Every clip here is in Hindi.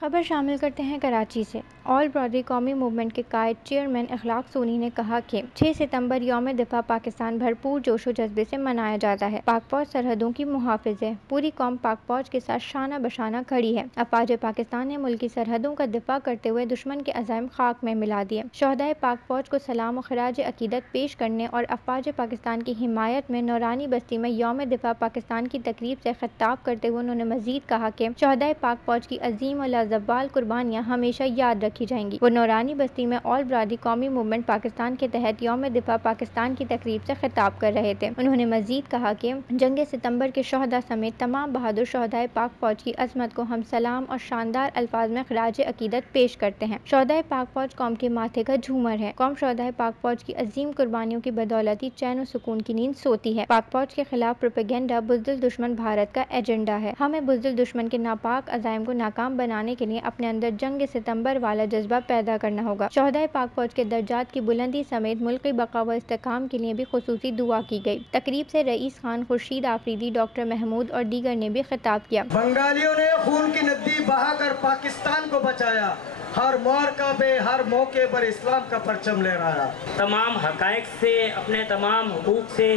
खबर शामिल करते हैं कराची से। ऑल ब्रॉडरी कौमी मूवमेंट के कायद चेयरमैन इखलाक सोनी ने कहा कि 6 सितंबर यौम दिफा पाकिस्तान भरपूर जोशो जज्बे से मनाया जाता है। पाक फौज सरहदों की मुहाफिज है। पूरी कौम पाक फौज के साथ शाना बशाना खड़ी है। अफवाज पाकिस्तान ने मुल्क की सरहदों का दिफा करते हुए दुश्मन के अज़ाइम खाक में मिला दिए। शहदाए पाक फौज को सलाम और खराज अकीदत पेश करने और अफवाज पाकिस्तान की हिमायत में नौरानी बस्ती में यौम दिफा पाकिस्तान की तकरीब से खिताब करते हुए उन्होंने मजीद कहा कि शहदाए पाक फौज की अजीम और लाजवाल कुर्बानियाँ हमेशा याद रखी जाएंगी। वो नौरानी बस्ती में ऑल ब्रॉडरी कौमी मूवमेंट पाकिस्तान के तहत यौम दिफा पाकिस्तान की तकरीब से खिताब कर रहे थे। उन्होंने मजीद कहा कि जंग सितंबर के शहदा समेत तमाम बहादुर शहदाए पाक फौज की अजमत को हम सलाम और शानदार अल्फाज में खराज अकीदत पेश करते हैं। शहदाए पाक फौज कौम के माथे का झूमर है। कौम शहदाए पाक फौज की अजीम कुर्बानियों की बदौलत ही चैन और सुकून की नींद सोती है। पाक फौज के खिलाफ प्रोपेगेंडा बुज़दिल दुश्मन भारत का एजेंडा है। हमें बुज़दिल दुश्मन के नापाक अज़ाइम को नाकाम बनाने के लिए अपने अंदर जंग सितंबर वाला जज्बा पैदा करना होगा। शहदाए पाक फौज के दर्जात की बुलंदी समेत मुल्की बका व इस्तेकाम के लिए भी खुसूसी दुआ की गई। तकरीब से रईस खान, खुर्शीद आफरीदी, डॉक्टर महमूद और दीगर ने भी खिताब किया। बंगालियों ने खून की नदी बहाकर पाकिस्तान को बचाया। हर मौका पे हर मौके पर इस्लाम का परचम लहराया। तमाम हकायक से अपने तमाम हुकूक से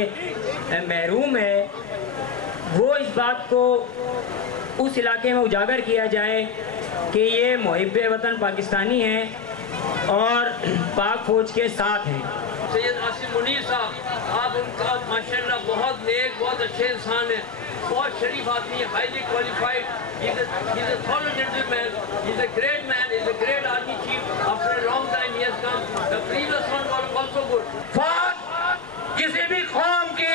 महरूम है, वो इस बात को उस इलाके में उजागर किया जाए कि ये मुहिब्बे वतन पाकिस्तानी हैं और पाक फौज के साथ हैं। सैयद आसिम मुनीर साहब, आप उनका माशाल्लाह बहुत नेक, बहुत अच्छे इंसान हैं, बहुत शरीफ आदमी है, highly qualified, he's a thorough gentleman, he's a great man, he's a great army chief. After a long time he has come. The previous one was also good. फौज किसी भी कौम की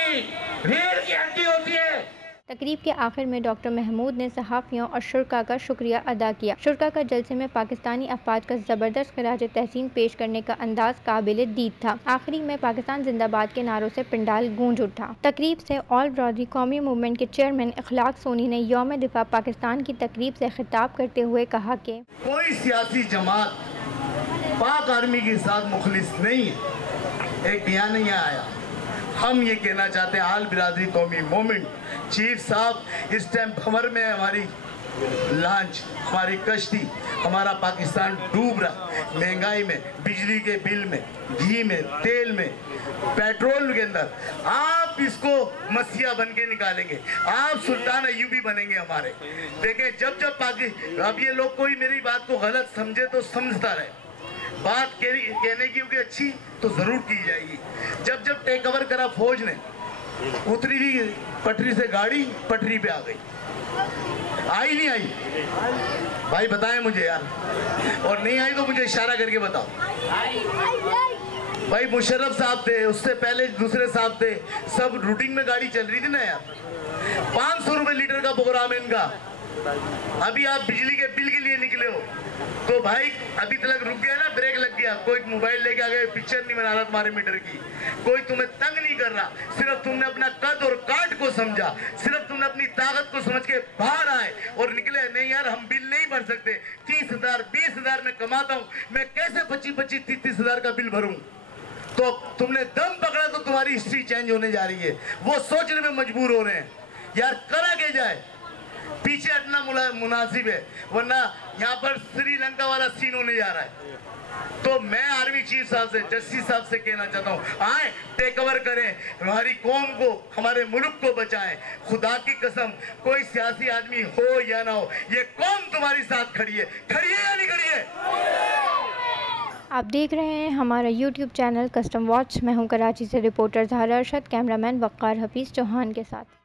रीढ़ की हड्डी होती है। तकरीब के आखिर में डॉक्टर महमूद ने सहाफ़ियों और शुरका का शुक्रिया अदा किया। शुरका का जलसे में पाकिस्तानी अफवाज का ज़बरदस्त खराज तहसीन पेश करने का अंदाज काबिल दीद था। आखिरी में पाकिस्तान जिंदाबाद के नारों से पंडाल गूंज उठा। तकरीब से ऑल ब्रॉडरी कौमी मूवमेंट के चेयरमैन इखलाक सोनी ने यौम दिफा पाकिस्तान की तकरीब से खिताब करते हुए कहा कि कोई सियासी जमात पाक आर्मी के साथ मुखलिस नहीं है। एक बयान नहीं आया। हम ये कहना चाहते हैं आल बिरादरी कौमी मूवमेंट चीफ साहब, इस टाइम भंवर में हमारी लॉन्च, हमारी कश्ती, हमारा पाकिस्तान डूब रहा, महंगाई में, बिजली के बिल में, घी में, तेल में, पेट्रोल के अंदर। आप इसको मसीहा बन के निकालेंगे, आप सुल्तान अय्यूबी बनेंगे हमारे। देखें जब अब ये लोग कोई मेरी बात को गलत समझे तो समझता रहे, बात कहने की होगी अच्छी तो जरूर की जाएगी। जब टेक ओवर करा फौज ने, उतरी भी पटरी से गाड़ी, पटरी पे आ गई, आई नहीं आई? भाई बताएं मुझे यार, और नहीं आई तो मुझे इशारा करके बताओ। भाई मुशर्रफ साहब थे, उससे पहले दूसरे साहब थे, सब रूटीन में गाड़ी चल रही थी ना यार। 500 रुपए लीटर का प्रोग्राम है इनका। अभी आप बिजली के बिल के लिए निकले हो तो भाई अभी तक रुक गया ना, ब्रेक लग गया। कोई मोबाइल लेके आ गया, पिक्चर नहीं बना रहा तुम्हारे मीटर की, कोई तुम्हें तंग नहीं कर रहा, सिर्फ तुमने अपना कद और काट को समझा, सिर्फ तुमने अपनी ताकत को समझ के बाहर आए और निकले। नहीं यार, हम बिल नहीं भर सकते, 30,000 20,000 में कमाता हूँ, मैं कैसे 25-25 30,000 का बिल भरूं? तो तुमने दम पकड़ा तो तुम्हारी हिस्ट्री चेंज होने जा रही है। वो सोचने में मजबूर हो रहे हैं यार, करा के जाए, पीछे हटना मुनासिब है, वरना यहाँ पर श्रीलंका वाला सीन होने जा रहा है। तो मैं आर्मी चीफ साहब से, जस्टिस साहब से कहना चाहता हूँ, आए टेक ओवर करें, हमारी कौम को, हमारे मुल्क को बचाएं। खुदा की कसम, कोई सियासी आदमी हो या ना हो, ये कौम तुम्हारी साथ खड़ी है या नहीं खड़ी है? आप देख रहे हैं हमारा YouTube चैनल कस्टम वॉच। मैं हूं कराची से रिपोर्टर ज़हरा अरशद, कैमरामैन वक़ार हफीज़ चौहान के साथ।